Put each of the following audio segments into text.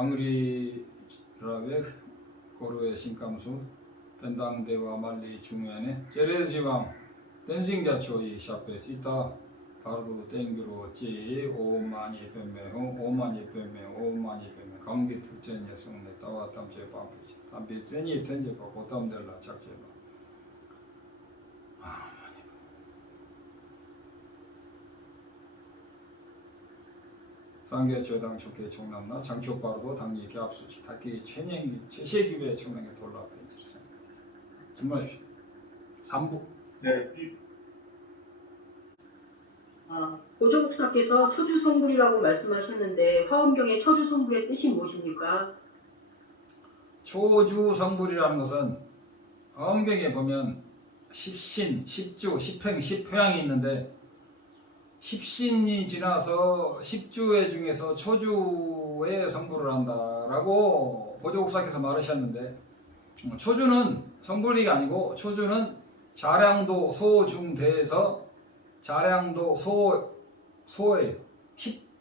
강우리라베 고루의 신감수 벤당대와 말리 중연에 제레지왕 댄싱자초이 샤페 시타 바르도 땡기로 지 오만이 변매호 오만이 강기 특전에 성내 따와 담제 바쁘지 담비 zen이 텐제 바고 담들라 작제바 상계 저당 초계 총남나 장초바로도 당기 개합수지 닭기 최년기 최세기회 총남에 돌라 벤질생 정말 3부. 네. 고조국사께서 초주성불이라고 말씀하셨는데 화엄경의 초주성불의 뜻이 무엇입니까? 초주성불이라는 것은 화엄경에 보면 십신, 십주, 십행, 십회양이 있는데 십신이 지나서 십주회 중에서 초주에 성불을 한다라고 고조국사께서 말하셨는데 초주는 성불리가 아니고 초주는 자량도 소중대에서 자량도 소예요.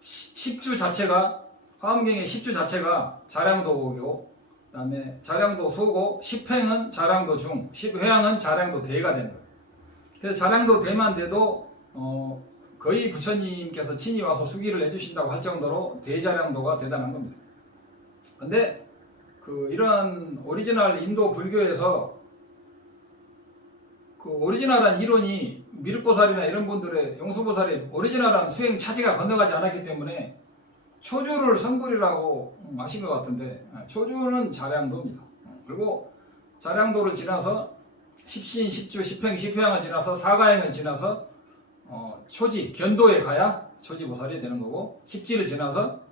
십주 자체가 화엄경의 십주 자체가 자량도고 그다음에 자량도 소고 십행은 자량도 중, 십회양은 자량도 대가 되는 거예요. 그래서 자량도 대만 돼도 거의 부처님께서 친히 와서 수기를 해주신다고 할 정도로 대자량도가 대단한 겁니다. 근데 이런 오리지널 인도 불교에서 오리지널한 이론이 미륵보살이나 이런 분들의 용수보살의 오리지널한 수행 차지가 건너가지 않았기 때문에 초주를 성불이라고 하신 것 같은데 초주는 자량도입니다. 그리고 자량도를 지나서 십신, 십주, 십행, 십회양을 지나서 사가행을 지나서 초지, 견도에 가야 초지보살이 되는 거고 십지를 지나서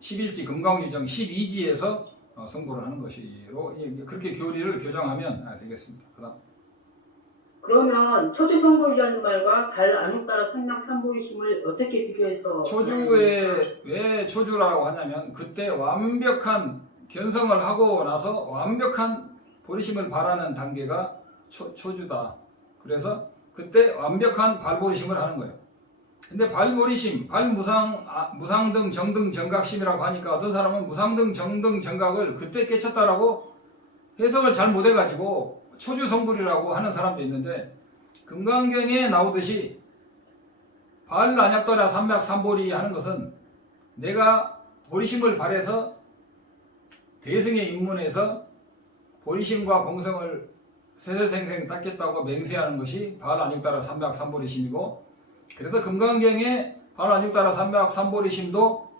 11지 금강유정 12지에서 성불을 하는 것이로 그렇게 교리를 교정하면 되겠습니다. 그러면 초주성불이라는 말과 발안욕따라 삼락삼보이심을 어떻게 비교해서 초주에 왜 초주라고 하냐면 그때 완벽한 견성을 하고 나서 완벽한 보리심을 바라는 단계가 초주다. 그래서 그때 완벽한 발보리심을 하는 거예요. 근데 발보리심, 무상등, 정등, 정각심이라고 하니까 어떤 사람은 무상등, 정등, 정각을 그때 깨쳤다라고 해석을 잘 못해가지고 초주성불이라고 하는 사람도 있는데 금강경에 나오듯이 발안약도라 삼맥삼보리 하는 것은 내가 보리심을 발해서 대승에 입문해서 보리심과 공성을 세세생생 닦겠다고 맹세하는 것이 발안육따라 삼맥삼보리심이고 그래서 금강경에 발안육따라 삼맥삼보리심도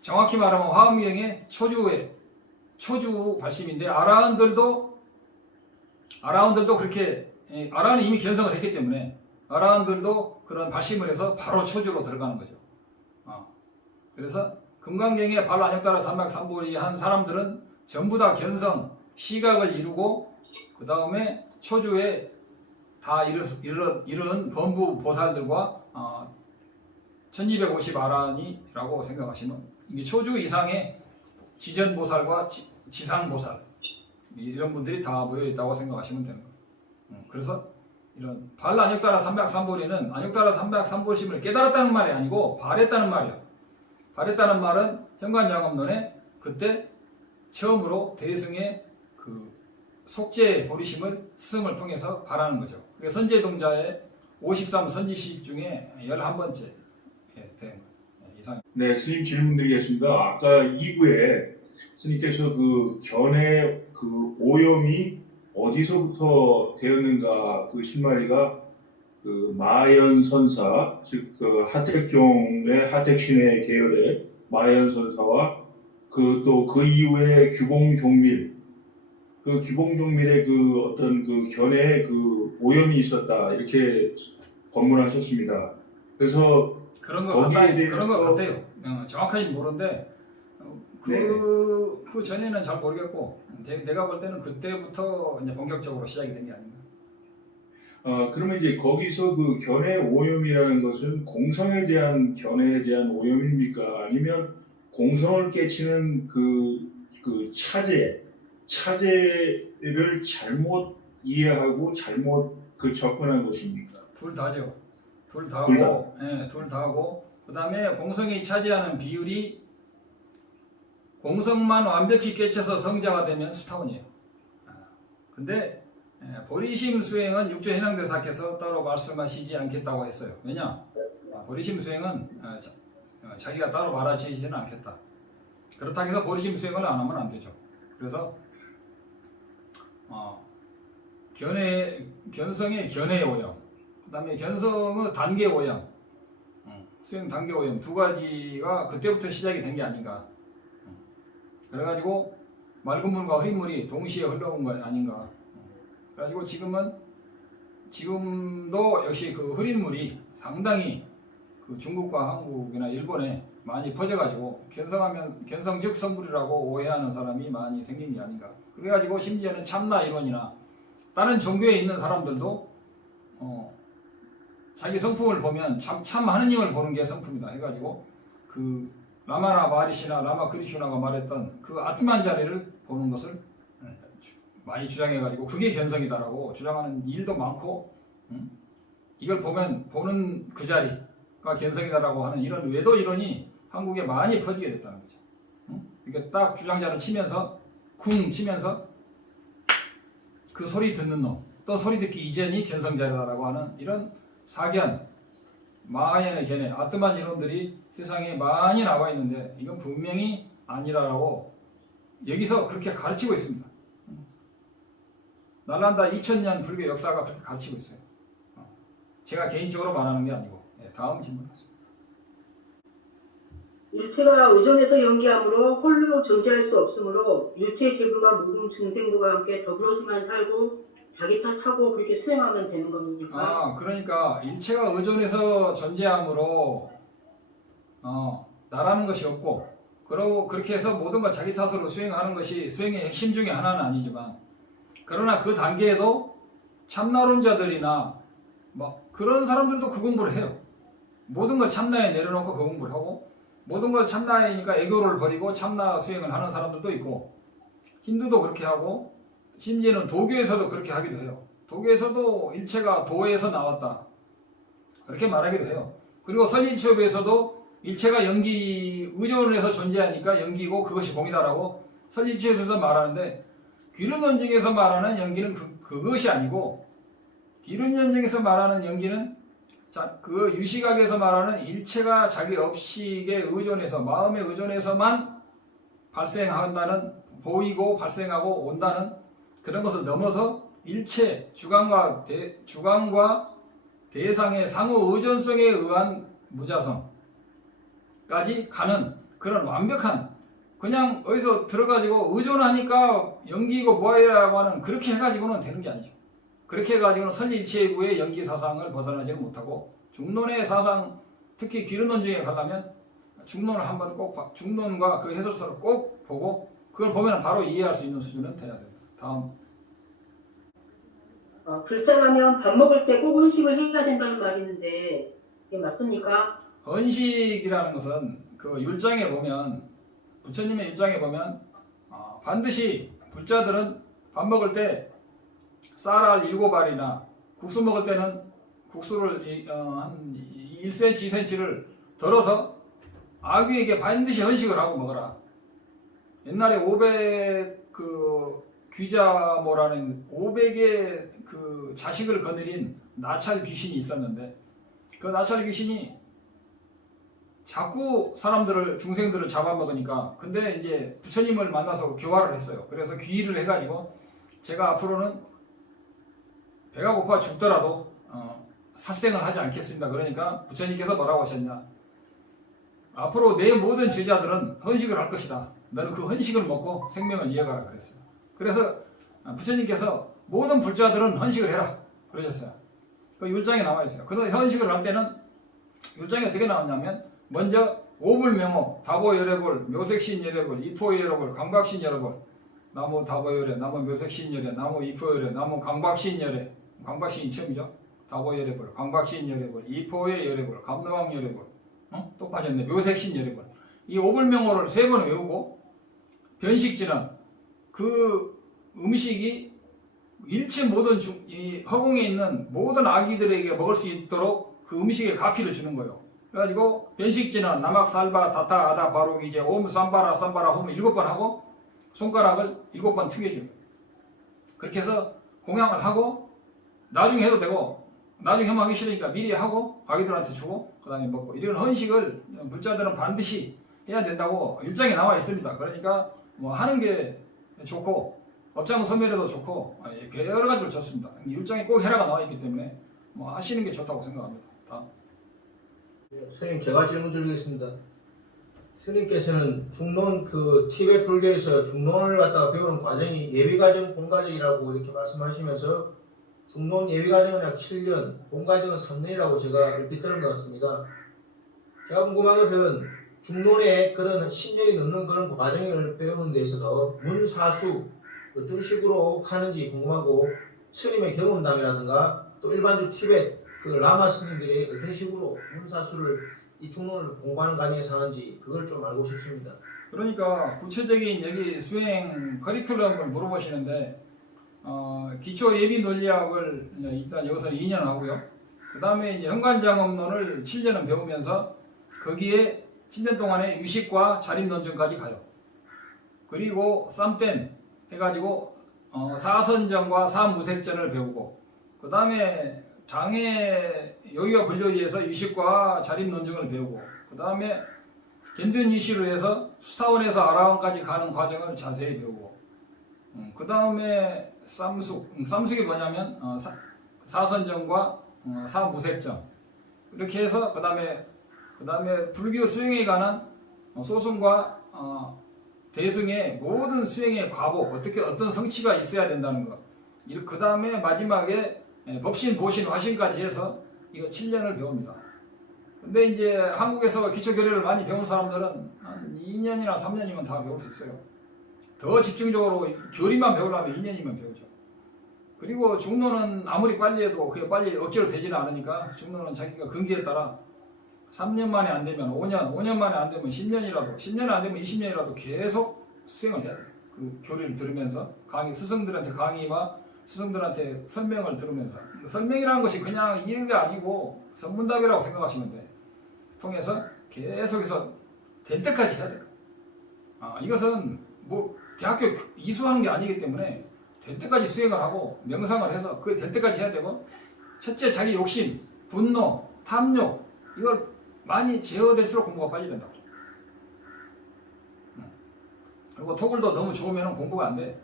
정확히 말하면 화엄경의 초주 발심인데 아라한들도 그렇게 아라한은 이미 견성을 했기 때문에 아라한들도 그런 발심을 해서 바로 초주로 들어가는 거죠. 그래서 금강경에 발안육따라 삼맥삼보리 한 사람들은 전부 다 견성 시각을 이루고 그 다음에 초주에 다 이른 범부 보살들과 1250 아라한이라고 생각하시면 이게 초주 이상의 지전보살과 지상보살 이런 분들이 다 모여있다고 생각하시면 되는 거예요. 그래서 이런 발안육따라 삼맥삼보리는 안육따라 삼맥삼보심을 깨달았다는 말이 아니고 발했다는 말이에요. 발했다는 말은 현관장엄론에 그때 처음으로 대승의 속죄 보리심을 스승을 통해서 발하는 거죠. 그게 선제동자의 53 선지식 중에 11번째 되는 거예요. 이상. 네, 스님 질문 드리겠습니다. 아까 2부에 스님께서 견의 오염이 어디서부터 되었는가 실마리가 마연선사, 즉 하택종의 하택신의 계열의 마연선사와 또 그 이후에 규봉종밀, 규봉종밀의 어떤 견해에 오염이 있었다 이렇게 법문하셨습니다. 그래서 그런 것 같아요. 정확하게 모르는데 그 전에는 잘 모르겠고 내가 볼 때는 그때부터 이제 본격적으로 시작이 된 게 아닌가. 그러면 이제 거기서 견해 오염이라는 것은 공성에 대한 견해에 대한 오염입니까? 아니면 공성을 깨치는 차제를 잘못 이해하고 잘못 접근한 것입니까? 둘 다죠. 둘 다 하고 그 다음에 공성이 차지하는 비율이 공성만 완벽히 깨쳐서 성자가 되면 수타원이에요. 근데 보리심 수행은 육조 해당대사께서 따로 말씀하시지 않겠다고 했어요. 왜냐? 보리심 수행은 자기가 따로 말하시지는 않겠다. 그렇다고 해서 보리심 수행을 안 하면 안 되죠. 그래서 견성의 견해의 오염, 그 다음에 견성의 단계 오염, 수행 단계 오염 두 가지가 그때부터 시작이 된 게 아닌가. 그래가지고 맑은 물과 흐린 물이 동시에 흘러온 거 아닌가. 그래가지고 지금도 역시 그 흐린 물이 상당히 그 중국과 한국이나 일본에 많이 퍼져가지고 견성즉 선불이라고 오해하는 사람이 많이 생긴 게 아닌가. 그래가지고 심지어는 참나 이론이나 다른 종교에 있는 사람들도 자기 성품을 보면 참 하느님을 보는 게 성품이다 해가지고 그 라마나 마리시나 라마 크리슈나가 말했던 그 아트만 자리를 보는 것을 많이 주장해가지고 그게 견성이다라고 주장하는 일도 많고, 이걸 보는 그 자리가 견성이다라고 하는 이런 외도 이론이 한국에 많이 퍼지게 됐다는 거죠. 이렇게 딱 주장자를 치면서 쿵 치면서 그 소리 듣는 놈, 또 소리 듣기 이전이 견성자리다라고 하는 이런 사견, 마하야의 견해, 아트만 이론들이 세상에 많이 나와 있는데 이건 분명히 아니라고 여기서 그렇게 가르치고 있습니다. 날란다 2000년 불교 역사가 그렇게 가르치고 있어요. 제가 개인적으로 말하는 게 아니고. 다음 질문하세요. 일체가 의존해서 연기함으로 홀로 존재할 수 없으므로 일체 제부가 모든 중생들과 함께 더불어서만 살고 자기 탓하고 그렇게 수행하면 되는 겁니까? 그러니까 일체가 의존해서 존재함으로 나라는 것이 없고, 그러고 그렇게 해서 모든 걸 자기 탓으로 수행하는 것이 수행의 핵심 중에 하나는 아니지만, 그러나 그 단계에도 참나론자들이나 그런 사람들도 그 공부를 해요. 모든 걸 참나에 내려놓고 그 공부를 하고, 모든 걸 참나이니까 애교를 버리고 참나 수행을 하는 사람들도 있고, 힌두도 그렇게 하고, 심지어는 도교에서도 그렇게 하기도 해요. 도교에서도 일체가 도에서 나왔다, 그렇게 말하기도 해요. 그리고 설린취업에서도 일체가 연기 의존을 해서 존재하니까 연기고 그것이 공이다라고 설린취업에서 말하는데, 귀륜원증에서 말하는 연기는 그것이 아니고, 귀륜원증에서 말하는 연기는 그 유시각에서 말하는 일체가 자기 업식에 의존해서, 마음에 의존해서만 발생한다는, 보이고 발생하고 온다는 그런 것을 넘어서 일체 주관과 대상의 상호 의존성에 의한 무자성까지 가는 그런 완벽한, 그냥 어디서 들어가지고 의존하니까 연기고 뭐야라고 하는, 그렇게 해가지고는 되는 게 아니죠. 그렇게 해가지고는 선일체부의 연기 사상을 벗어나지는 못하고, 중론의 사상, 특히 귀륜론 중에 가려면 중론을 한번 꼭, 중론과 그 해설서를 꼭 보고 그걸 보면 바로 이해할 수 있는 수준은 돼야 됩니다. 다음. 불자라면 밥 먹을 때 꼭 혼식을 해야 된다는 말이 있는데 이게 맞습니까? 헌식이라는 것은 그 율장에 보면, 부처님의 율장에 보면 반드시 불자들은 밥 먹을 때 쌀알 7알이나 국수 먹을 때는 국수를 한 1cm, 2cm를 덜어서 아귀에게 반드시 헌식을 하고 먹어라. 옛날에 500 귀자모라는 500의 그 자식을 거느린 나찰 귀신이 있었는데, 그 나찰 귀신이 자꾸 중생들을 잡아먹으니까, 근데 이제 부처님을 만나서 교화를 했어요. 그래서 귀의를 해가지고, 제가 앞으로는 배가 고파 죽더라도 살생을 하지 않겠습니다. 그러니까 부처님께서 뭐라고 하셨냐, 앞으로 내 모든 제자들은 헌식을 할 것이다. 너는 그 헌식을 먹고 생명을 이어가라 그랬어요. 그래서 부처님께서 모든 불자들은 헌식을 해라 그러셨어요. 그 율장에 나와 있어요. 그래서 헌식을 할 때는 율장이 어떻게 나왔냐면, 먼저 오불명호, 다보열애볼, 묘색신열애볼, 이포열애볼, 강박신열애볼, 나무 다보열애, 나무 묘색신열애, 나무 이포열애, 나무 강박신열애, 강박신이 처음이죠. 다보열애볼, 강박신열애볼, 이포열애볼, 감노왕열애볼, 또 빠졌네. 묘색신열애볼. 이 오불명호를 3번 외우고, 변식지는 그 음식이 일체 모든 이 허공에 있는 모든 아기들에게 먹을 수 있도록 그 음식에 가피를 주는 거예요. 그래가지고 변식지는 나막 살바 다타 아다 바로 이제 옴 삼바라 삼바라 홈을 7번 하고 손가락을 7번 튕겨줍니다. 그렇게 해서 공양을 하고 나중에 해도 되고 나중에 하면 하기 싫으니까 미리 하고 아기들한테 주고 그 다음에 먹고 이런 헌식을 불자들은 반드시 해야 된다고 일장에 나와 있습니다. 그러니까 뭐 하는 게 좋고 업장 소멸해도 좋고 여러 가지로 좋습니다. 일장에 꼭 해라가 나와 있기 때문에 뭐 하시는 게 좋다고 생각합니다. 다음. 스님 제가 질문 드리겠습니다. 스님께서는 중론 그 티베트 불교에서 중론을 갖다가 배우는 과정이 예비과정, 본과정이라고 이렇게 말씀하시면서 중론 예비과정은 약 7년, 본과정은 3년이라고 제가 얼핏 들은 것 같습니다. 제가 궁금한 것은 중론에 그런 10년이 넘는 그런 과정을 배우는 데 있어서 문사수 어떤 식으로 하는지 궁금하고 스님의 경험담이라든가 또 일반적 티베트 그 라마 스님들이 어떤 식으로 문사수를 이 중론을 공부하는 과정에서 하는지 그걸 좀 알고 싶습니다. 그러니까 구체적인 여기 수행 커리큘럼을 물어보시는데 기초 예비 논리학을 일단 여기서 2년 하고요. 그 다음에 이제 현관장업론을 7년은 배우면서 거기에 7년 동안에 유식과 자립논증까지 가요. 그리고 쌈땐 해가지고 사선전과 사무색전을 배우고 그 다음에 장애 여기가 분류에서 유식과 자립논증을 배우고 그 다음에 견든유시로 해서 수사원에서 아라원까지 가는 과정을 자세히 배우고 그 다음에 쌈숙이 뭐냐면 사선전과 사무색전 이렇게 해서 그 다음에 불교 수행에 관한 소승과 대승의 모든 수행의 과복 어떤 성취가 있어야 된다는 것. 그 다음에 마지막에 법신, 보신, 화신까지 해서 이거 7년을 배웁니다. 근데 이제 한국에서 기초교리를 많이 배운 사람들은 한 2년이나 3년이면 다 배울 수 있어요. 더 집중적으로 교리만 배우려면 2년이면 배우죠. 그리고 중론은 아무리 빨리 해도 그게 빨리 억지로 되지는 않으니까 중론은 자기가 근기에 따라 3년 만에 안 되면 5년, 5년 만에 안 되면 10년이라도, 10년 안 되면 20년이라도 계속 수행을 해야 돼요. 그 교리를 들으면서 스승들한테 강의와 스승들한테 설명을 들으면서 설명이라는 것이 그냥 이해가 아니고 선문답이라고 생각하시면 돼. 통해서 계속해서 될 때까지 해야 돼요. 이것은 뭐 대학교 이수하는 게 아니기 때문에 될 때까지 수행을 하고 명상을 해서 그게 될 때까지 해야 되고 첫째 자기 욕심, 분노, 탐욕 이걸 많이 제어될수록 공부가 빨리 된다고. 그리고 토굴도 너무 좋으면 공부가 안 돼.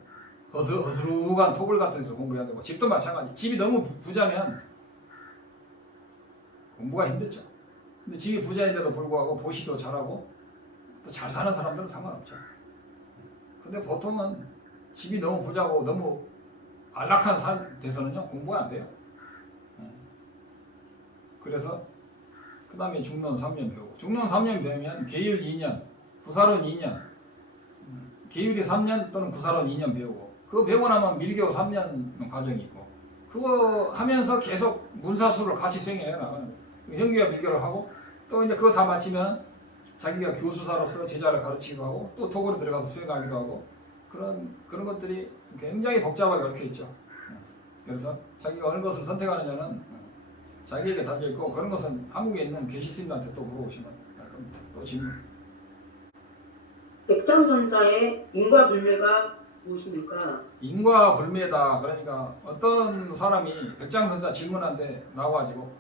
허스루간 토굴 같은 데서 공부해야 되고 집도 마찬가지. 집이 너무 부자면 공부가 힘들죠. 근데 집이 부자인데도 불구하고 보시도 잘하고 또 잘 사는 사람들은 상관없죠. 근데 보통은 집이 너무 부자고 너무 안락한 데서는요 공부가 안 돼요. 그래서 그 다음에 중론 3년 배우고 중론 3년 배우면 계율 2년, 구사론 2년 계율이 3년 또는 구사론 2년 배우고 그거 배우고 나면 밀교 3년 과정이 있고 그거 하면서 계속 문사수를 같이 수행해 나가는 거예요. 현교와 밀교를 하고 또 이제 그거 다 마치면 자기가 교수사로서 제자를 가르치기도 하고 또 토굴에 들어가서 수행하기도 하고 그런 것들이 굉장히 복잡하게 얽혀 있죠. 그래서 자기가 어느 것을 선택하느냐는 자기에게 달려 있고 그런 것은 한국에 있는 계시스님한테 또 물어보시면 알 겁니다. 또 질문. 백장선사의 인과불매가 무엇입니까? 인과불매다. 그러니까 어떤 사람이 백장선사 질문한데 나와가지고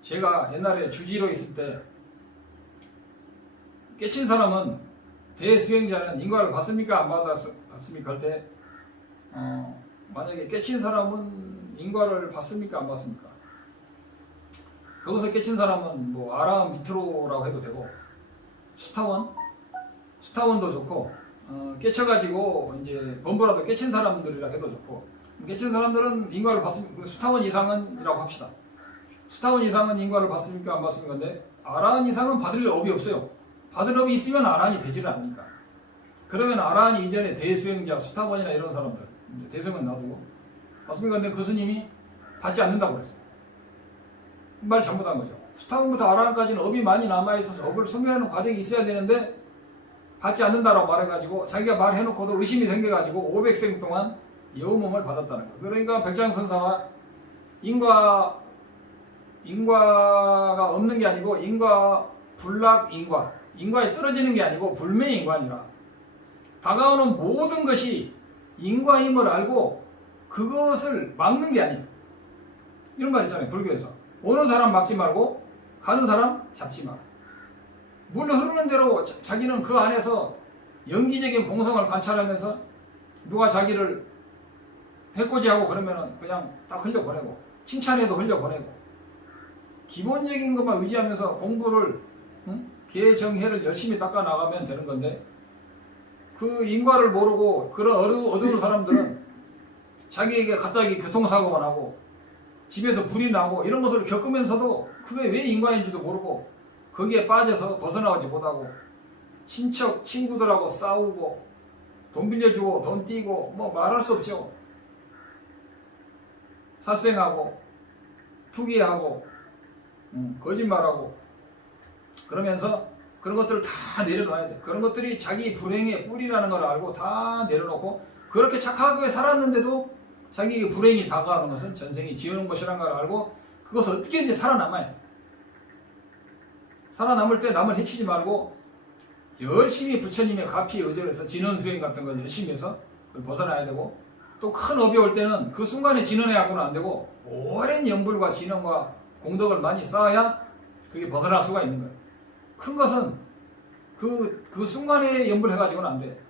제가 옛날에 주지로 있을 때 깨친 사람은 대수행자는 인과를 받습니까 안 받습니까 할 때 만약에 깨친 사람은 인과를 받습니까 안 받습니까? 거기서 깨친 사람은 뭐 아라함 미트로라고 해도 되고 수타원도 좋고 깨쳐가지고 이제 범부라도 깨친 사람들이라 해도 좋고 깨친 사람들은 인과를 받습니까? 수타원 이상은이라고 합시다. 수타원 이상은 인과를 받습니까 안 받습니까? 근데 아라한 이상은 받을 업이 없어요. 받을 업이 있으면 아라한이 되지를 않으니까. 그러면 아라한 이전에 대수행자, 수타원이나 이런 사람들 대승은 놔두고 맞습니까? 근데 그 스님이 받지 않는다고 그랬어요. 말 잘못한 거죠. 수타원부터 아라한까지는 업이 많이 남아있어서 업을 소멸하는 과정이 있어야 되는데 받지 않는다라고 말해가지고 자기가 말해놓고도 의심이 생겨가지고 500생 동안 여우몸을 받았다는 거예요. 그러니까 백장선사와 인과 인과가 없는 게 아니고 인과 불락 인과, 인과에 떨어지는 게 아니고 불매인과니라. 다가오는 모든 것이 인과임을 알고 그것을 막는 게 아니에요. 이런 말 있잖아요, 불교에서. 오는 사람 막지 말고 가는 사람 잡지 마라. 물 흐르는 대로 자기는 그 안에서 연기적인 공성을 관찰하면서 누가 자기를 해코지하고 그러면은 그냥 딱 흘려보내고, 칭찬해도 흘려보내고, 기본적인 것만 의지하면서 공부를 개정해를 열심히 닦아 나가면 되는 건데, 그 인과를 모르고 그런 어두운 사람들은 자기에게 갑자기 교통사고가 나고 집에서 불이 나고 이런 것을 겪으면서도 그게 왜 인과인지도 모르고 거기에 빠져서 벗어나오지 못하고 친척, 친구들하고 싸우고 돈 빌려주고 돈 띄고 뭐 말할 수 없죠. 살생하고 투기하고 거짓말하고 그러면서 그런 것들을 다 내려놔야 돼. 그런 것들이 자기 불행의 뿌리라는 걸 알고 다 내려놓고 그렇게 착하게 살았는데도 자기 불행이 다가오는 것은 전생이 지어놓은 것이라는 걸 알고 그것을 어떻게든지 살아남아야 돼. 살아남을 때 남을 해치지 말고 열심히 부처님의 가피 의절해서 진언수행 같은 걸 열심히 해서 그걸 벗어나야 되고, 또 큰 업이 올 때는 그 순간에 진언해하고는 안 되고 오랜 연불과 진언과 공덕을 많이 쌓아야 그게 벗어날 수가 있는 거예요. 큰 것은 그 순간에 연불해가지고는 안 돼.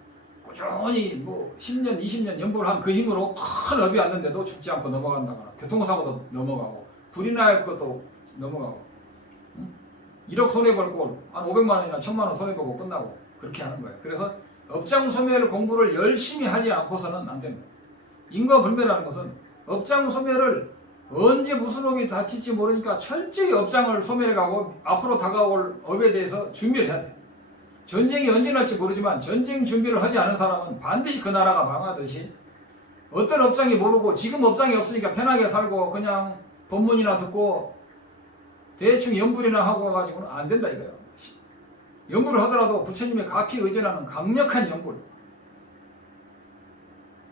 꾸준히 뭐 10년, 20년 연불한 그 힘으로 큰 업이 왔는데도 죽지 않고 넘어간다거나 교통사고도 넘어가고 불이 날 것도 넘어가고 1억 손해벌고 한 500만 원이나 1000만 원 손해보고 끝나고 그렇게 하는 거예요. 그래서 업장소멸 공부를 열심히 하지 않고서는 안 됩니다. 인과불매라는 것은 업장소멸을 언제 무슨 업이 닥칠지 모르니까 철저히 업장을 소멸해가고 앞으로 다가올 업에 대해서 준비를 해야 돼. 전쟁이 언제 날지 모르지만 전쟁 준비를 하지 않은 사람은 반드시 그 나라가 망하듯이 어떤 업장이 모르고 지금 업장이 없으니까 편하게 살고 그냥 법문이나 듣고 대충 연불이나 하고 가지고는 안 된다 이거예요. 연불을 하더라도 부처님의 가피 의존하는 강력한 연불,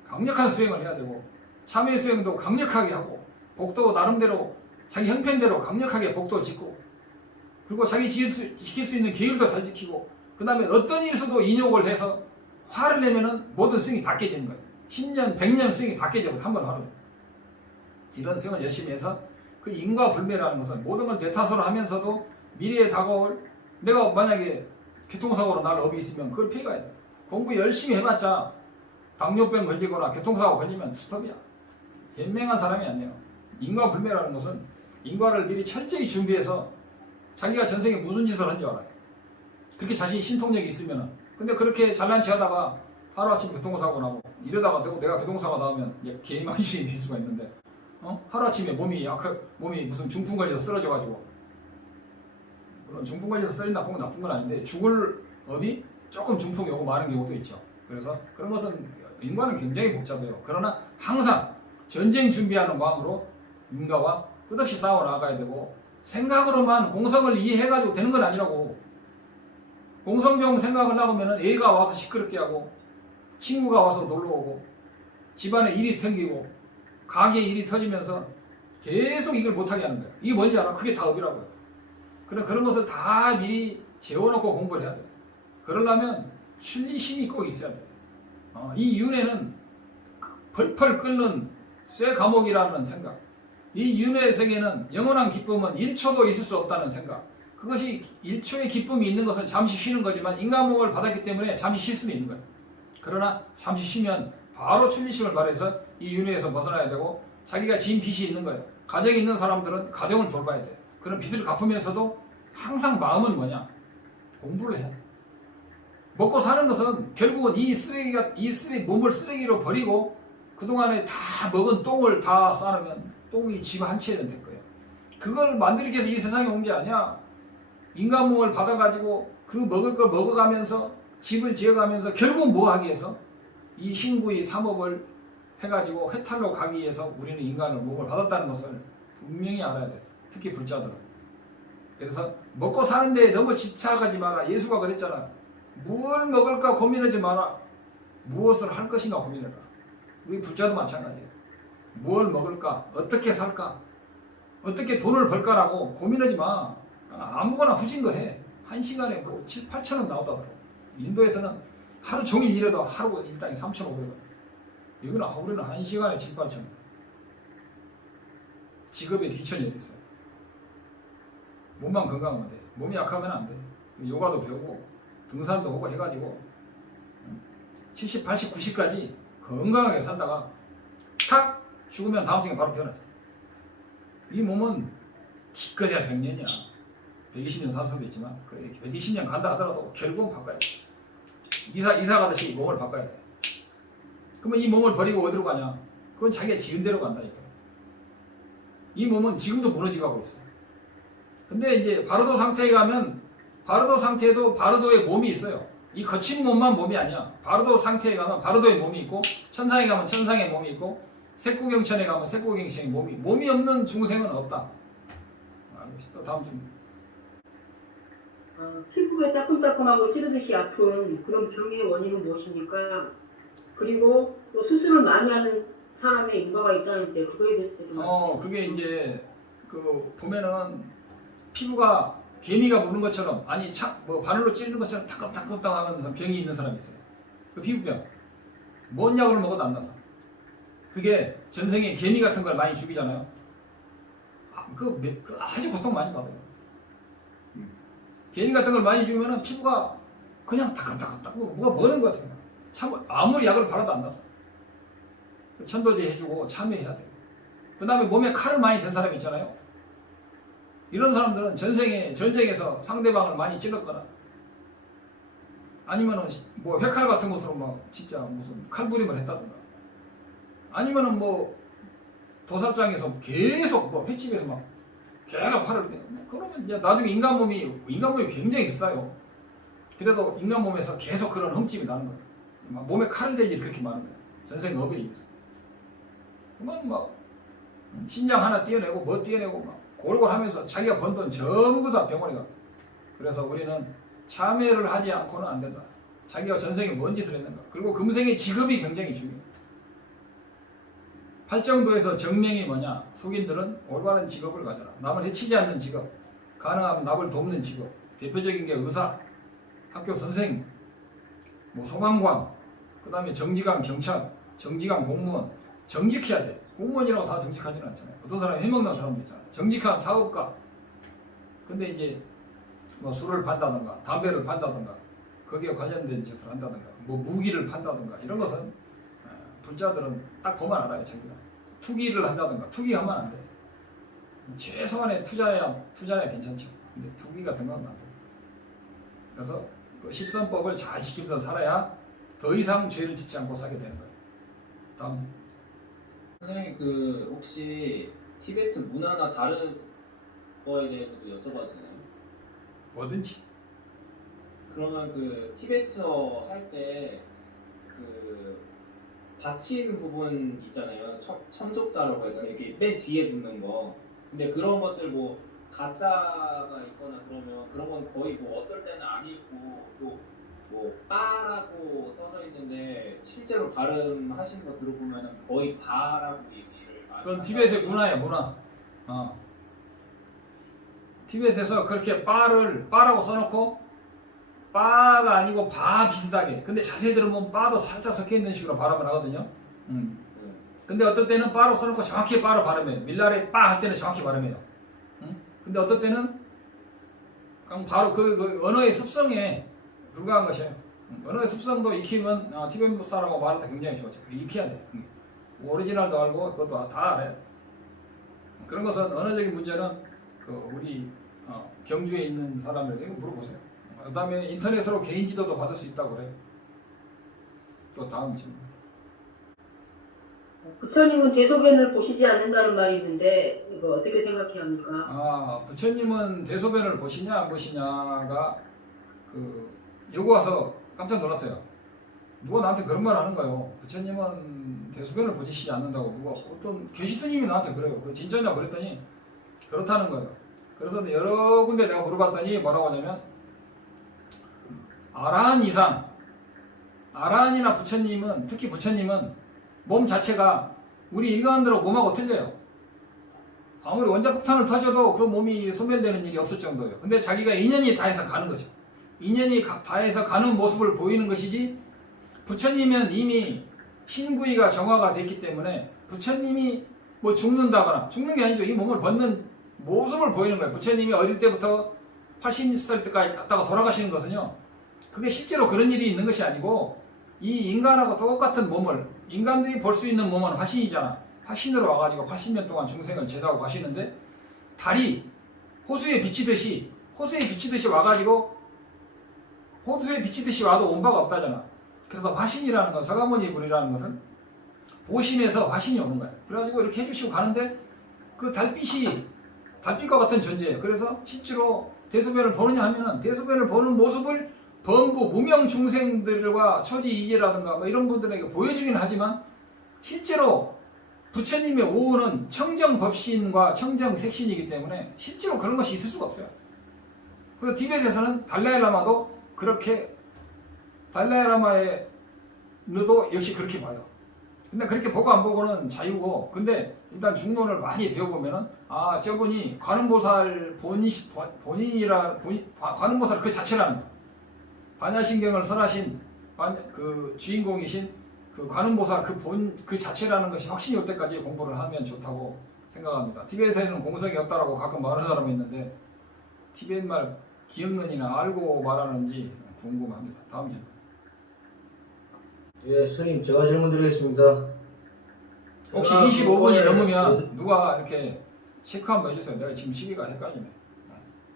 강력한 수행을 해야 되고 참회 수행도 강력하게 하고 복도 나름대로 자기 형편대로 강력하게 복도 짓고 그리고 자기 지킬 수 있는 계율도 잘 지키고 그 다음에 어떤 일에서도 인욕을 해서 화를 내면은 모든 수행이 다 깨지는 거예요. 10년, 100년 수행이 다 깨져버려 한 번 하면. 이런 수행을 열심히 해서 그 인과불매라는 것은 모든 걸 내 탓으로 하면서도 미래에 다가올 내가 만약에 교통사고로 날 업이 있으면 그걸 피해가야 돼. 공부 열심히 해봤자 당뇨병 걸리거나 교통사고 걸리면 스톱이야. 현명한 사람이 아니에요. 인과불매라는 것은 인과를 미리 철저히 준비해서 자기가 전생에 무슨 짓을 한 줄 알아요. 그렇게 자신이 신통력이 있으면은. 근데 그렇게 잘난 체 하다가 하루아침 교통사고 나고 이러다가 내가 교통사고 나오면 개인망신이 될 수가 있는데 하루아침에 몸이 무슨 중풍 걸려서 쓰러져가지고 물론 중풍 걸려서 쓰러진다 그건 나쁜 건 아닌데 죽을 업이 조금 중풍이 오고 마는 경우도 있죠. 그래서 그런 것은 인과는 굉장히 복잡해요. 그러나 항상 전쟁 준비하는 마음으로 인과와 끝없이 싸워 나가야 되고 생각으로만 공성을 이해해가지고 되는 건 아니라고. 공성적 생각을 하고면은 애가 와서 시끄럽게 하고 친구가 와서 놀러오고 집안에 일이 생기고 가게에 일이 터지면서 계속 이걸 못하게 하는 거예요. 이게 뭔지 알아? 그게 다 업이라고요. 그런 것을 다 미리 재워놓고 공부를 해야 돼요. 그러려면 신이 꼭 있어야 돼요. 이 윤회는 펄펄 끓는 쇠 감옥이라는 생각, 이 윤회의 세계는 영원한 기쁨은 1초도 있을 수 없다는 생각, 그것이 1초의 기쁨이 있는 것은 잠시 쉬는 거지만 인간몽을 받았기 때문에 잠시 쉴 수는 있는 거예요. 그러나 잠시 쉬면 바로 출리심을 발해서 이 윤회에서 벗어나야 되고 자기가 지은 빚이 있는 거예요. 가정이 있는 사람들은 가정을 돌봐야 돼요. 그런 빚을 갚으면서도 항상 마음은 뭐냐? 공부를 해야 돼요. 먹고 사는 것은 결국은 몸을 쓰레기로 버리고 그동안에 다 먹은 똥을 다 싸놓으면 똥이 집 한 채는 될 거예요. 그걸 만들기 위해서 이 세상에 온 게 아니야. 인간몽을 받아가지고 그 먹을 거 먹어가면서 집을 지어가면서 결국 뭐 하기 위해서 이 신구의 삼업을 해가지고 회탈로 가기 위해서 우리는 인간을 몸을 받았다는 것을 분명히 알아야 돼. 특히 불자들은. 그래서 먹고 사는데 너무 집착하지 마라. 예수가 그랬잖아. 뭘 먹을까 고민하지 마라. 무엇을 할 것인가 고민해라. 우리 불자도 마찬가지예요. 무엇을 먹을까? 어떻게 살까? 어떻게 돈을 벌까라고 고민하지 마. 아무거나 후진 거 해. 1시간에 뭐 7, 8천 원 나오더라고. 인도에서는 하루 종일 일해도 하루 일당이 3,500원. 여기는 우리는 1시간에 7, 8천 원. 직업의 귀천이 어디 있어? 몸만 건강하면 돼. 몸이 약하면 안 돼. 요가도 배우고 등산도 하고 해가지고 70, 80, 90까지 건강하게 살다가 탁 죽으면 다음 생에 바로 태어나죠. 이 몸은 기껏해야 100년이야. 120년 산 사람도 있지만 120년 간다 하더라도 결국은 바꿔야 돼. 이사 가듯이 몸을 바꿔야 돼. 그러면 이 몸을 버리고 어디로 가냐? 그건 자기가 지은 대로 간다니까. 이 몸은 지금도 무너지고 가고 있어. 근데 이제 바르도 상태에 가면 바르도 상태에도 바르도의 몸이 있어요. 이 거친 몸만 몸이 아니야. 바르도 상태에 가면 바르도의 몸이 있고, 천상에 가면 천상의 몸이 있고, 색구경천에 가면 색구경천의 몸이 없는 중생은 없다. 또 다음 좀. 피부가 따끔따끔하고 찌르듯이 아픈 그런 병의 원인은 무엇입니까? 그리고 또 수술을 많이 하는 사람의 인과가 있다는데 그거에 대해서 좀 그게 이제 보면은 피부가 개미가 무는 것처럼 아니 뭐 바늘로 찌르는 것처럼 따끔따끔하면서 병이 있는 사람이 있어요. 그 피부병. 뭔 약을 먹어도 안 나서. 그게 전생에 개미 같은 걸 많이 죽이잖아요. 아주 고통 많이 받아요. 개미 같은 걸 많이 죽이면은 피부가 그냥 따끔따끔 뭐가 머는 것 같아요. 참 아무리 약을 바라도 안 나서. 천도제 해주고 참여해야 돼요. 그 다음에 몸에 칼을 많이 댄 사람이 있잖아요. 이런 사람들은 전쟁에서 상대방을 많이 찔렀거나 아니면은 뭐 회칼 같은 것으로 막 진짜 무슨 칼부림을 했다든가 아니면은 뭐 도살장에서 계속 뭐 횟집에서 막 계속 팔을 그러면 이제 나중에 인간 몸이 굉장히 비싸요. 그래도 인간 몸에서 계속 그런 흠집이 나는 거예요. 막 몸에 칼을 댈 일이 그렇게 많은 거예요. 전생 업에 의해서. 그러면 막 신장 하나 떼어내고 뭐 떼어내고 막 골골 하면서 자기가 번 돈 전부 다 병원에 갔다. 그래서 우리는 참여를 하지 않고는 안 된다. 자기가 전생에 뭔 짓을 했는가. 그리고 금생의 직업이 굉장히 중요해요. 팔정도에서 정명이 뭐냐? 속인들은 올바른 직업을 가져라. 남을 해치지 않는 직업, 가능하면 남을 돕는 직업. 대표적인 게 의사, 학교 선생, 뭐 소방관, 그 다음에 정직한 경찰, 정직한 공무원. 정직해야 돼. 공무원이라고 다 정직하지는 않잖아요. 어떤 사람이 해먹는 사람도 있잖아요. 정직한 사업가. 근데 이제 뭐 술을 판다든가 담배를 판다든가 거기에 관련된 짓을 한다든가 뭐 무기를 판다든가 이런 것은 불자들은 딱 보면 알아요. 자기가 투기를 한다든가 투기하면 안 돼. 최소한의 투자야 괜찮죠. 근데 투기 같은 건 안 돼. 그래서 그 십선법을 잘 지키면서 살아야 더 이상 죄를 짓지 않고 살게 되는 거예요. 다음. 선생님 혹시 티베트 문화나 다른 거에 대해서도 여쭤봐도 되나요? 뭐든지. 그러면 티베트어 할 때 받침 부분 있잖아요. 첨족자라고 해서 이렇게 맨 뒤에 붙는 거. 근데 그런 것들 뭐 가짜가 있거나 그러면 그런 건 거의 뭐 어떨 때는 안 읽고 또 뭐 빠라고 써져 있는데 실제로 발음하시는 거 들어보면 거의 바라고 얘기를 많이 그건 티벳의 문화야, 문화. 티벳에서 그렇게 빠라고 써놓고 빠가 아니고 바 비슷하게. 근데 자세히 들으면 빠도 살짝 섞여 있는 식으로 발음을 하거든요. 근데 어떨 때는 빠로 써놓고 정확히 빠로 발음해요. 밀라레 빠 할 때는 정확히 발음해요. 근데 어떨 때는 그냥 바로 그 언어의 습성에 불과한 것이에요. 언어의 습성도 익히면 티벳 사람하고 말할 때 굉장히 좋아져. 익혀야 돼. 오리지널도 알고 그것도 다 알아야 돼. 그런 것은 언어적인 문제는 우리 경주에 있는 사람들에게 물어보세요. 그 다음에 인터넷으로 개인 지도도 받을 수 있다고 그래요. 또 다음 질문. 부처님은 대소변을 보시지 않는다는 말이 있는데 이거 어떻게 생각해야 합니까? 부처님은 대소변을 보시냐 안 보시냐가 여기 와서 깜짝 놀랐어요. 누가 나한테 그런 말 하는 거예요. 부처님은 대소변을 보시지 않는다고 누가 어떤 계시 스님이 나한테 그래요. 진짜냐 그랬더니 그렇다는 거예요. 그래서 여러 군데 내가 물어봤더니 뭐라고 하냐면 아라한 이상, 아라한이나 부처님은 특히 부처님은 몸 자체가 우리 인간들하고 몸하고 틀려요. 아무리 원자폭탄을 터져도 그 몸이 소멸되는 일이 없을 정도예요. 근데 자기가 인연이 다해서 가는 거죠. 인연이 다해서 가는 모습을 보이는 것이지, 부처님은 이미 신구이가 정화가 됐기 때문에 부처님이 뭐 죽는다거나, 죽는 게 아니죠. 이 몸을 벗는 모습을 보이는 거예요. 부처님이 어릴 때부터 80살 때까지 갔다가 돌아가시는 것은요, 그게 실제로 그런 일이 있는 것이 아니고, 이 인간하고 똑같은 몸을, 인간들이 볼 수 있는 몸은 화신이잖아. 화신으로 와가지고 80년 동안 중생을 제도하고 가시는데, 달이 호수에 비치듯이 와가지고, 호수에 비치듯이 와도 온 바가 없다잖아. 그래서 화신이라는 건, 서가모니 불이라는 것은 보심에서 화신이 오는 거예요. 그래가지고 이렇게 해주시고 가는데, 그 달빛과 같은 존재예요. 그래서 실제로 대소변을 보느냐 하면은, 대소변을 보는 모습을 범부 무명 중생들과 초지이지라든가 뭐 이런 분들에게 보여주긴 하지만, 실제로 부처님의 오후는 청정법신과 청정색신이기 때문에 실제로 그런 것이 있을 수가 없어요. 그래서 티베트에서는 달라이라마도 그렇게, 달라이라마의 너도 역시 그렇게 봐요. 근데 그렇게 보고 안 보고는 자유고, 근데 일단 중론을 많이 배워보면은, 아, 저분이 관음보살 관음보살 그 자체라는 거. 반야신경을 설하신 그 주인공이신 그 관음보살 그 자체라는 것이 확신이 올 때까지 공부를 하면 좋다고 생각합니다. 티베트에는 공성이 없다라고 가끔 말하는 사람이 있는데, 티베트 말 기억론이나 알고 말하는지 궁금합니다. 다음 질문. 예, 스님 제가 질문 드리겠습니다. 혹시 제가 25분이 오늘 넘으면 누가 이렇게 체크 한번 해주세요. 내가 지금 시기가 헷갈리네.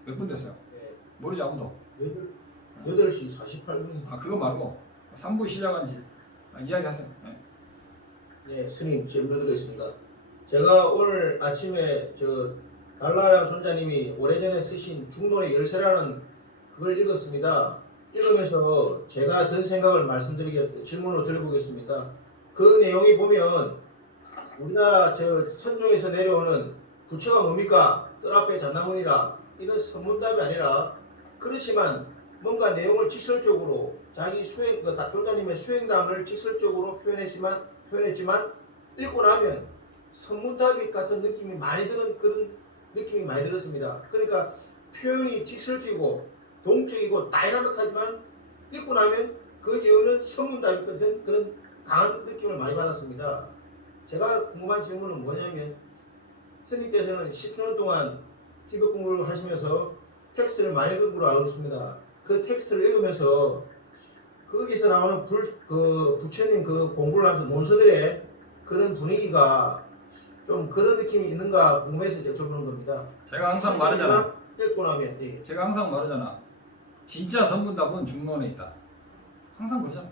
몇 분 됐어요? 모르지 아무도. 8시 48분. 아, 그거 말고 3부 시작한 지 이야기하세요. 네. 네, 스님 질문 드리겠습니다. 제가 오늘 아침에 달라야 존자님이 오래전에 쓰신 중론의 열쇠라는 그걸 읽었습니다. 읽으면서 제가 든 생각을 질문으로 드려보겠습니다. 그 내용이 보면 우리나라 선종에서 내려오는 부처가 뭡니까? 뜰 앞에 잣나무니라, 이런 선문답이 아니라, 그렇지만 뭔가 내용을 직설적으로 자기 존자님의 수행담을 직설적으로 표현했지만 읽고 나면 선문답이 같은 느낌이 많이 드는 그런 느낌이 많이 들었습니다. 그러니까 표현이 직설적이고 동적이고 다이나믹하지만 읽고 나면 그 이유는 선문답이 같은 그런 강한 느낌을 많이 받았습니다. 제가 궁금한 질문은 뭐냐면, 스님께서는 10년 동안 티베트 공부를 하시면서 텍스트를 많이 읽은 걸로 알고 있습니다. 그 텍스트를 읽으면서 거기서 나오는 부처님 그 공부를 하면서 논서들의 그런 분위기가 좀 그런 느낌이 있는가 궁금해서 여쭤보는 겁니다. 제가 항상 말하잖아. 읽고 나면, 예. 제가 항상 말하잖아. 진짜 선문답은 중론에 있다. 항상 그러잖아.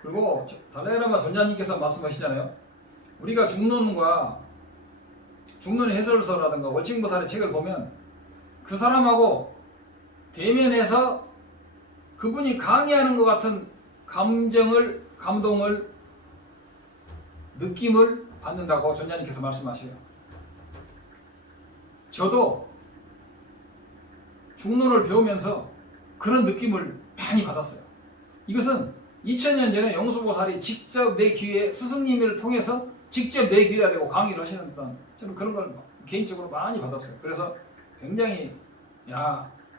그리고 달라이라마 존자님께서 말씀하시잖아요. 우리가 중론의 해설서라든가 월칭보살의 책을 보면 그 사람하고 대면해서 그분이 강의하는 것 같은 감동을, 느낌을 받는다고 존자님께서 말씀하셔요. 저도 중론을 배우면서 그런 느낌을 많이 받았어요. 이것은 2000년 전에 영수보살이 직접 내 귀에, 스승님을 통해서 직접 내 귀에 대고 강의를 하시는 듯한, 저는 그런 걸 개인적으로 많이 받았어요. 그래서 굉장히,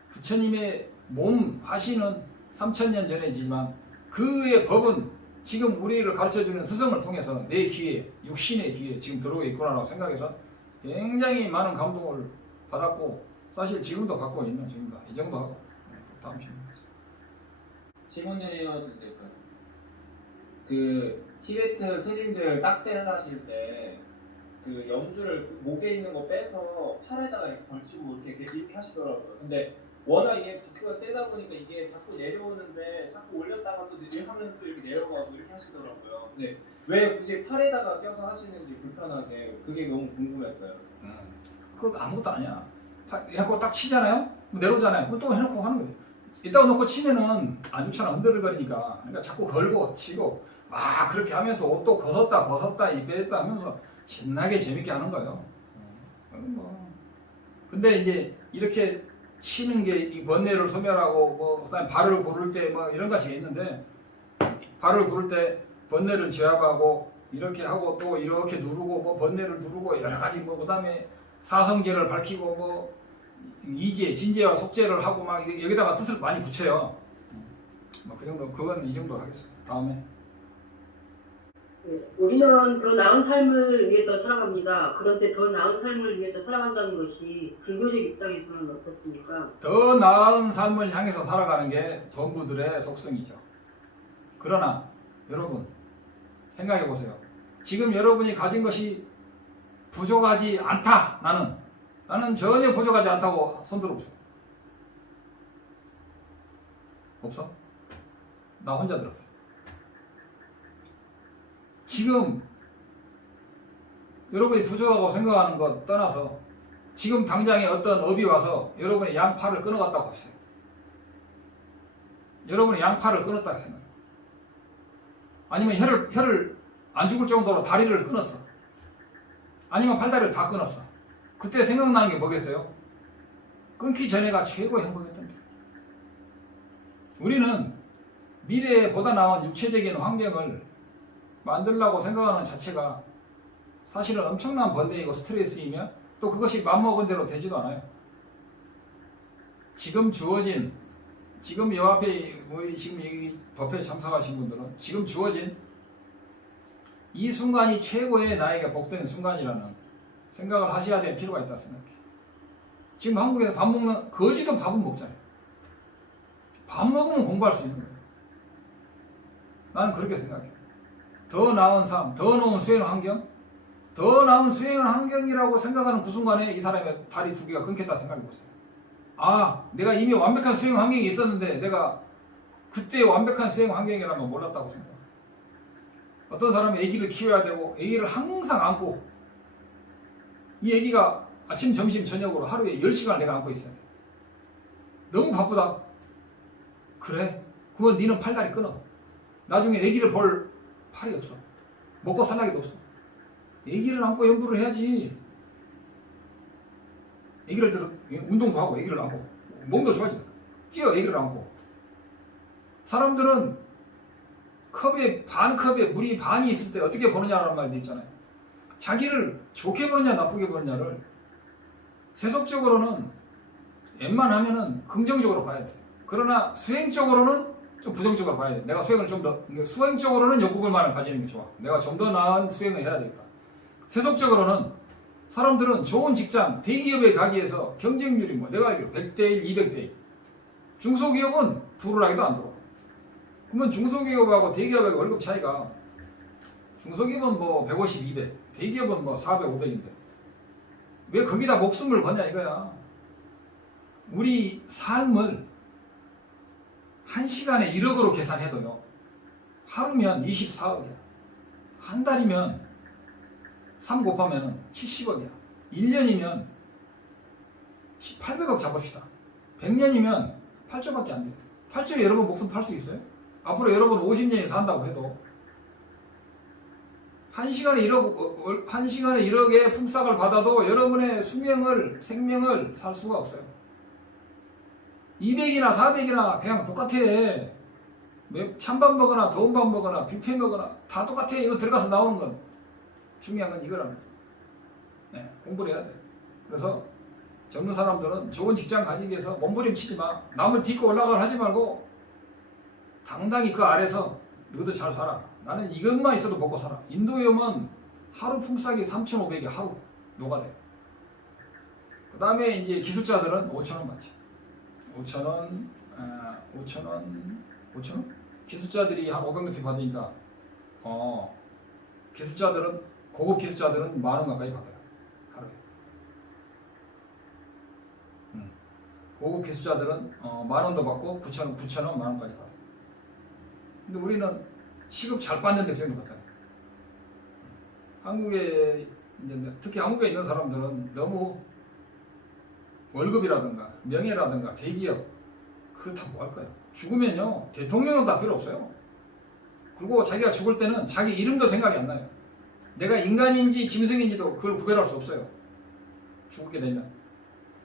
부처님의 몸 화신은 3000년 전이지만 그의 법은 지금 우리를 가르쳐주는 스승을 통해서 내 귀에, 육신의 귀에 지금 들어오고 있구나라고 생각해서 굉장히 많은 감동을 받았고, 사실 지금도 받고 있는 중입니다. 이 정도 하고 다음 질문. 질문 드려도 될까요? 그 티베트 스님들 딱새를 하실 때 그 염주를 목에 있는 거 빼서 팔에다가 이렇게 걸치고 이렇게 하시더라고요. 근데 워낙 이게 비트가 세다 보니까 이게 자꾸 내려오는데 자꾸 올렸다가 또 하면 또 이렇게 내려가고 이렇게 하시더라고요. 근데 왜 굳이 팔에다가 껴서 하시는지 불편하게, 그게 너무 궁금했어요. 그거 아무것도 아니야. 해갖고 딱 치잖아요? 내려오잖아요. 그럼 또 해놓고 하는 거예요. 이따가 놓고 치면은 안 좋잖아. 흔들거리니까. 그러니까 자꾸 걸고 치고 막 그렇게 하면서 옷도 벗었다 입에다 하면서 신나게 재밌게 하는 거예요. 근데 이제 이렇게 치는 게 이 번뇌를 소멸하고 그다음에 발을 고를 때 막 이런 것이 있는데, 발을 고를 때 번뇌를 제압하고 이렇게 하고 또 이렇게 누르고 뭐 번뇌를 누르고 여러 가지 뭐 그다음에 사성제를 밝히고 뭐 이제 진제와 속제를 하고 막 여기다가 뜻을 많이 붙여요. 뭐 그 정도 그건 이 정도 하겠습니다. 다음에 네, 우리는 더 나은 삶을 위해서 살아갑니다. 그런데 더 나은 삶을 위해서 살아간다는 것이 불교적 입장에서는 어떻습니까? 더 나은 삶을 향해서 살아가는 게 범부들의 속성이죠. 그러나 여러분 생각해 보세요. 지금 여러분이 가진 것이 부족하지 않다. 나는 전혀 부족하지 않다고 손들어 보세요. 없어? 나 혼자 들었어요. 지금 여러분이 부족하고 생각하는 것 떠나서 지금 당장에 어떤 업이 와서 여러분의 양팔을 끊어갔다고 합시다. 여러분의 양팔을 끊었다고 생각해요. 아니면 혀를 안 죽을 정도로 다리를 끊었어. 아니면 팔다리를 다 끊었어. 그때 생각나는 게 뭐겠어요? 끊기 전에가 최고 행복했던 게. 우리는 미래에 보다 나은 육체적인 환경을 만들려고 생각하는 자체가 사실은 엄청난 번뇌이고 스트레스이며 또 그것이 맘먹은 대로 되지도 않아요. 지금 주어진, 지금 요 앞에 지금 이 법회에 참석하신 분들은 지금 주어진 이 순간이 최고의 나에게 복된 순간이라는 생각을 하셔야 될 필요가 있다 생각해. 지금 한국에서 밥 먹는 거지도 밥은 먹잖아요. 밥 먹으면 공부할 수 있는 거예요. 나는 그렇게 생각해. 더 나은 삶, 더 나은 수행 환경, 더 나은 수행 환경이라고 생각하는 그 순간에 이 사람의 다리 두 개가 끊겼다 생각해 보세요. 아, 내가 이미 완벽한 수행 환경이 있었는데 내가 그때 완벽한 수행 환경이라는 걸 몰랐다고 생각해. 어떤 사람은 아기를 키워야 되고 아기를 항상 안고 이 아기가 아침, 점심, 저녁으로 하루에 10시간 내가 안고 있어요. 너무 바쁘다. 그래? 그러면 니는 팔다리 끊어. 나중에 아기를 볼 팔이 없어. 먹고 살라기도 없어. 아기를 안고 연구를 해야지. 아기를 들어 운동도 하고 아기를 안고 몸도 좋아지다. 뛰어 아기를 안고. 사람들은 컵에 반 컵에 물이 반이 있을 때 어떻게 보느냐라는 말도 있잖아요. 자기를 좋게 보느냐 나쁘게 보느냐를 세속적으로는 웬만하면은 긍정적으로 봐야 돼. 그러나 수행적으로는 좀 부정적으로 봐야 돼. 내가 수행을 좀 더 수행적으로는 역국을만을 가지는 게 좋아. 내가 좀 더 나은 수행을 해야 되겠다. 세속적으로는 사람들은 좋은 직장, 대기업에 가기 위해서 경쟁률이 뭐 내가 알기로 100대 1, 200대 1. 중소기업은 두루라기도 안 들어. 그러면 중소기업하고 대기업의 월급 차이가 중소기업은 뭐 150, 200, 대기업은 뭐 400, 500인데 왜 거기다 목숨을 거냐 이거야. 우리 삶을 한 시간에 1억으로 계산해도요. 하루면 24억이야. 한 달이면 3 곱하면 70억이야. 1년이면 800억 잡읍시다. 100년이면 8조밖에 안 돼. 8조에 여러분 목숨 팔 수 있어요? 앞으로 여러분 50년이 산다고 해도 한 시간에 1억의 품삯을 받아도 여러분의 생명을 살 수가 없어요. 200이나 400이나 그냥 똑같아. 찬밥 먹거나 더운 밥 먹거나 뷔페 먹거나 다 똑같아. 이거 들어가서 나오는 건 중요한 건 이거라는 거예요. 네, 공부를 해야 돼. 그래서 젊은 사람들은 좋은 직장 가지기 위해서 몸부림치지 마. 남을 딛고 올라가려 하지 말고 당당히 그 아래서 너희들 잘 살아. 나는 이것만 있어도 먹고 살아. 인도염은 하루 품삯이 3,500이 하루 노가대. 그 다음에 이제 기술자들은 5,000원 받지. 5,000원? 기술자들이 한 500루피 받으니까 기술자들은 고급 기술자들은 10,000원 가까이 받아요. 하루에. 고급 기술자들은 10,000원도 받고 9,000원, 10,000원까지 받아요. 근데 우리는 시급 잘 받는데 그 정도 받잖아요. 한국에 이제 특히 한국에 있는 사람들은 너무 월급이라든가 명예라든가 대기업 그거 다 뭐 할 거예요. 죽으면요 대통령은 다 필요 없어요. 그리고 자기가 죽을 때는 자기 이름도 생각이 안 나요. 내가 인간인지 짐승인지도 그걸 구별할 수 없어요. 죽게 되면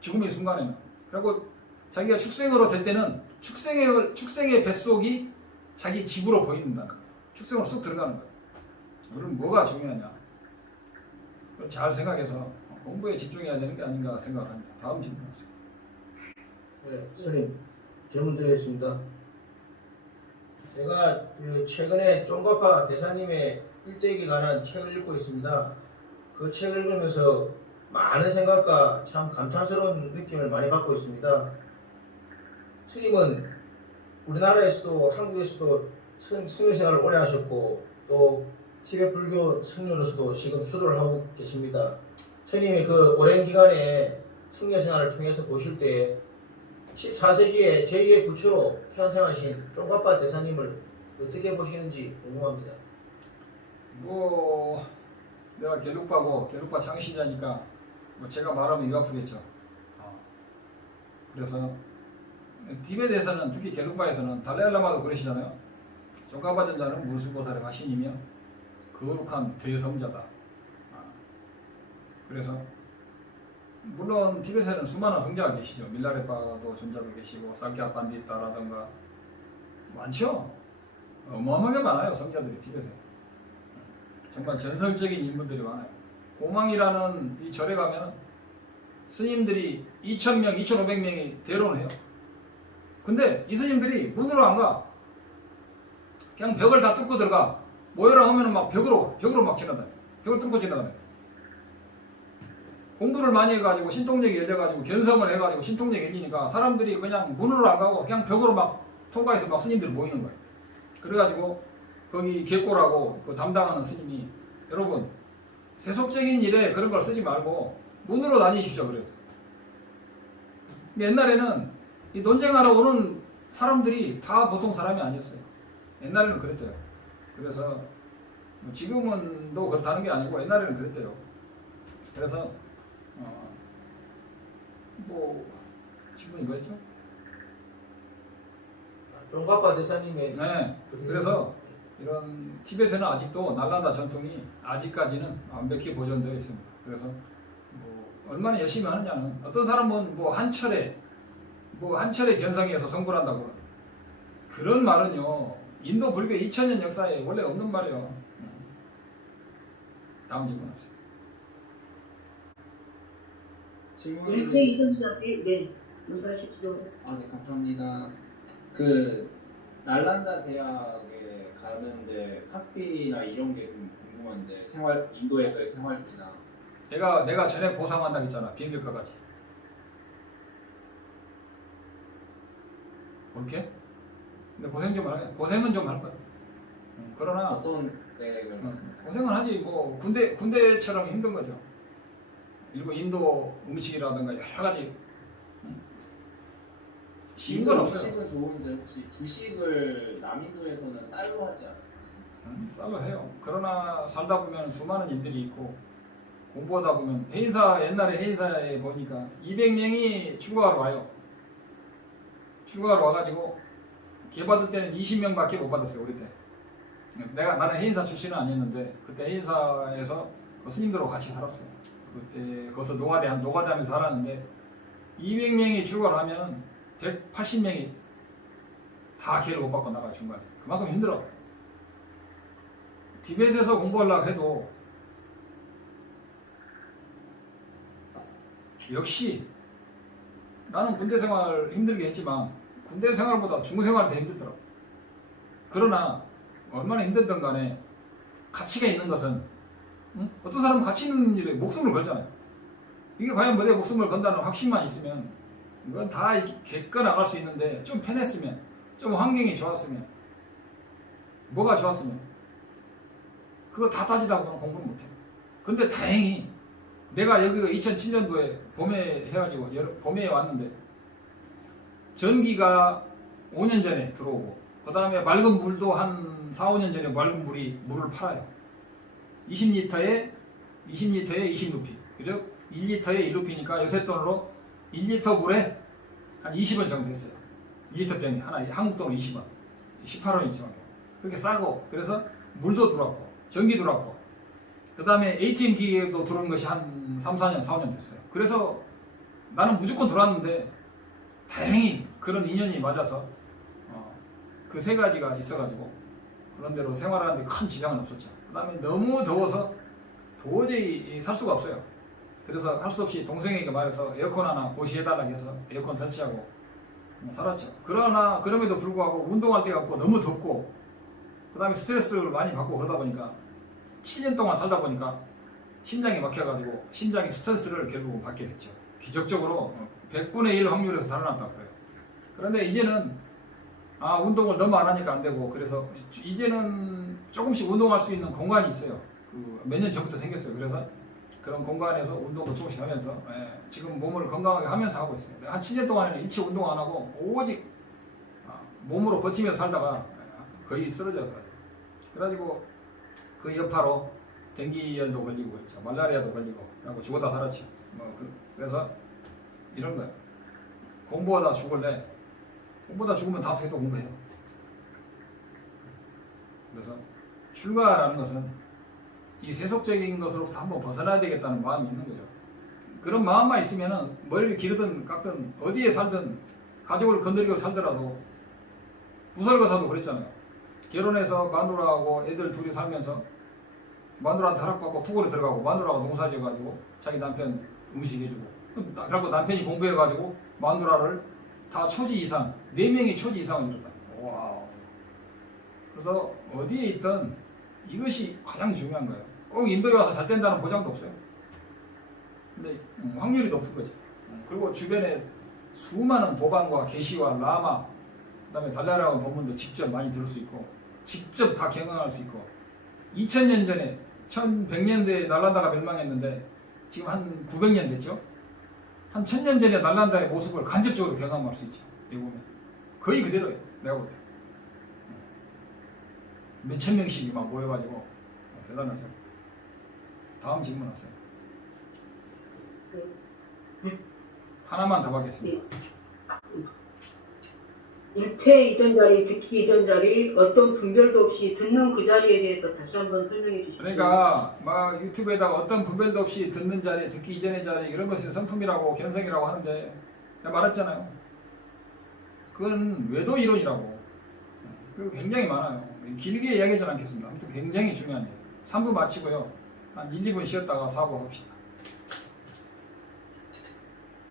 죽음의 순간에는. 그리고 자기가 축생으로 될 때는 축생의 뱃속이 자기 집으로 보인다는 거예요. 축생으로 쑥 들어가는 거예요. 그럼 뭐가 중요하냐? 그걸 잘 생각해서 공부에 집중해야 되는 게 아닌가 생각합니다. 다음 질문하세요. 네, 스님 질문 드리겠습니다. 제가 그 최근에 쫑가파 대사님의 일대기에 관한 책을 읽고 있습니다. 그 책을 읽으면서 많은 생각과 참 감탄스러운 느낌을 많이 받고 있습니다. 스님은 우리나라에서도 한국에서도 승려 생활을 오래 하셨고 또 티베트 불교 승려로서도 지금 수도를 하고 계십니다. 스님이 그 오랜 기간에 승려 생활을 통해서 보실 때 14세기에 제2의 부처로 현생하신 쫑가파 대사님을 어떻게 보시는지 궁금합니다. 뭐 내가 갤룩파고 갤룩파 창시자니까 뭐 제가 말하면 입 아프겠죠. 그래서 티베트에서는 특히 갤룩파에서는 달라일라마도 그러시잖아요. 쫑가파 전자는 무수보살의 화신이며 거룩한 대성자다. 그래서 물론 티베트에는 수많은 성자가 계시죠. 밀라레파도 존자도 계시고 사키아 판디타라든가 많죠. 어마어마하게 많아요. 성자들이 티베트에. 정말 전설적인 인물들이 많아요. 고망이라는 이 절에 가면 스님들이 2,000명, 2,500명이 대론을 해요. 근데 이 스님들이 문으로 안 가. 그냥 벽을 다 뚫고 들어가. 모여라 하면 막 벽으로 막 지나다녀. 벽을 뚫고 지나다녀. 공부를 많이 해가지고 신통력이 열려가지고 견성을 해가지고 신통력이 열리니까 사람들이 그냥 문으로 안 가고 그냥 벽으로 막 통과해서 막 스님들 모이는 거예요. 그래가지고 거기 객고라고 그 담당하는 스님이 여러분 세속적인 일에 그런 걸 쓰지 말고 문으로 다니십시오. 그래서 옛날에는 이 논쟁하러 오는 사람들이 다 보통 사람이 아니었어요. 옛날에는 그랬대요. 그래서 지금은 또 그렇다는 게 아니고 옛날에는 그랬대요. 그래서 뭐 질문이 뭐였죠? 쫑가파 대사님의 네. 그래서 이런 티베트는 아직도 날라다 전통이 아직까지는 완벽히 보존되어 있습니다. 그래서 뭐 얼마나 열심히 하느냐는 어떤 사람은 뭐 한철에 견성해서 성불 한다고 그런 말은요 인도 불교 2000년 역사에 원래 없는 말이에요. 다음 질문하세요. 질문을 네, 이선수한테 네, 말씀하십시오. 네, 감사합니다. 그 날란다 대학에 가는데 학비나 이런 게 좀 궁금한데 인도에서의 생활비나 내가 전에 보상한다고 했잖아. 비행기값까지. 그렇게? 근데 고생은 좀 할 거야. 그러나 어떤 고생은 하지. 뭐 군대처럼 힘든 거죠. 그리고 인도 음식이라든가 여러 가지 쉬운 건 없어요. 음식은 좋은데 혹시 주식을 남인도에서는 쌀로 하지 않아요? 쌀로 해요. 그러나 살다 보면 수많은 일들이 있고 공부하다 보면 옛날에 해인사에 보니까 200명이 추가로 와요. 추가로 와가지고 개 받을 때는 20명밖에 못 받았어요. 우리 때. 나는 해인사 출신은 아니었는데 그때 해인사에서 그 스님들하고 같이 살았어요. 그때 거기서 노가다하면서 살았는데 200명이 추가로 하면 180명이 다 개를 못 받고 나가요. 중간에. 그만큼 힘들어. 티베트에서 공부하려고 해도 역시 나는 군대 생활 힘들게 했지만 군대 생활보다 중국 생활이 더 힘들더라고. 그러나 얼마나 힘들든 간에 가치가 있는 것은 어떤 사람은 가치 있는 일에 목숨을 걸잖아요. 이게 과연 내 목숨을 건다는 확신만 있으면 이건 다 겪어 나갈 수 있는데 좀 편했으면 좀 환경이 좋았으면 뭐가 좋았으면 그거 다 따지다 보면 공부를 못해. 근데 다행히 내가 여기가 2007년도에 봄에 해가지고 봄에 왔는데 전기가 5년 전에 들어오고 그 다음에 맑은 물도 한 4, 5년 전에 맑은 물을 팔아요. 20리터에 20루피. 그죠? 1리터에 1루피니까 요새 돈으로 1리터 물에 한 20원 정도 했어요. 1리터 병이 하나 한국 돈으로 20원. 18원이지만 그렇게 싸고 그래서 물도 들어왔고 전기 들어왔고 그 다음에 ATM 기계도 들어온 것이 한 3, 4년, 4, 5년 됐어요. 그래서 나는 무조건 들어왔는데 다행히 그런 인연이 맞아서 그 세 가지가 있어가지고 그런 대로 생활하는데 큰 지장은 없었죠. 그다음에 너무 더워서 도저히 살 수가 없어요. 그래서 할 수 없이 동생에게 말해서 에어컨 하나 고시해달라고 해서 에어컨 설치하고 살았죠. 그러나 그럼에도 불구하고 운동할 데가 없고 너무 덥고 그다음에 스트레스를 많이 받고 그러다 보니까 7년 동안 살다 보니까 심장이 막혀가지고 심장이 스트레스를 결국 받게 됐죠. 기적적으로 100분의 1 확률에서 살아났다고 그래요. 그런데 이제는 운동을 너무 안 하니까 안 되고 그래서 이제는 조금씩 운동할 수 있는 공간이 있어요. 몇 년 전부터 생겼어요. 그래서 그런 공간에서 운동도 조금씩 하면서 지금 몸을 건강하게 하면서 하고 있어요. 한 7년 동안에는 일체 운동 안 하고 오직 몸으로 버티면서 살다가 거의 쓰러져서 그래가지고 그 여파로 댕기열도 걸리고 그렇죠. 말라리아도 걸리고 그리고 죽어다 살았죠. 그래서 이런 거예요. 공부하다 죽을래. 공부하다 죽으면 다음 생에 또 공부해요. 그래서 출가라는 것은 이 세속적인 것으로부터 한번 벗어나야 되겠다는 마음이 있는 거죠. 그런 마음만 있으면은 머리를 기르든 깎든 어디에 살든 가족을 건드리고 살더라도 부설거사도 그랬잖아요. 결혼해서 마누라하고 애들 둘이 살면서 마누라한테 허락받고 투고를 들어가고 마누라가 농사 지어가지고 자기 남편 음식 해주고 그리고 남편이 공부해가지고 마누라를 다 초지 이상 4명이 초지 이상을 이뤘다. 와우. 그래서 어디에 있든 이것이 가장 중요한 거예요. 꼭 인도에 와서 잘 된다는 보장도 없어요. 근데 확률이 높은 거지. 그리고 주변에 수많은 도반과 계시와 라마 그다음에 달라라고 법문도 직접 많이 들을 수 있고 직접 다 경험할 수 있고 2000년 전에 1100년대에 날란다가 멸망했는데 지금 한 900년 됐죠. 한 1000년 전에 날란다의 모습을 간접적으로 경험할 수 있죠. 여기 보면 거의 그대로예요. 내가 볼 때. 몇천 명씩이 막 모여가지고 대단하죠. 다음 질문 하세요. 하나만 더 받겠습니다. 일체 이전 자리, 듣기 이전 자리, 어떤 분별도 없이 듣는 그 자리에 대해서 다시 한번 설명해 주시죠. 그러니까 막 유튜브에다가 어떤 분별도 없이 듣는 자리, 듣기 이전의 자리 이런 것을 성품이라고 견성이라고 하는데 내가 말했잖아요. 그건 외도 이론이라고. 그거 굉장히 많아요. 길게 이야기하지 않겠습니다. 아무튼 굉장히 중요한 일. 3부 마치고요. 한 1, 2분 쉬었다가 4부 합시다.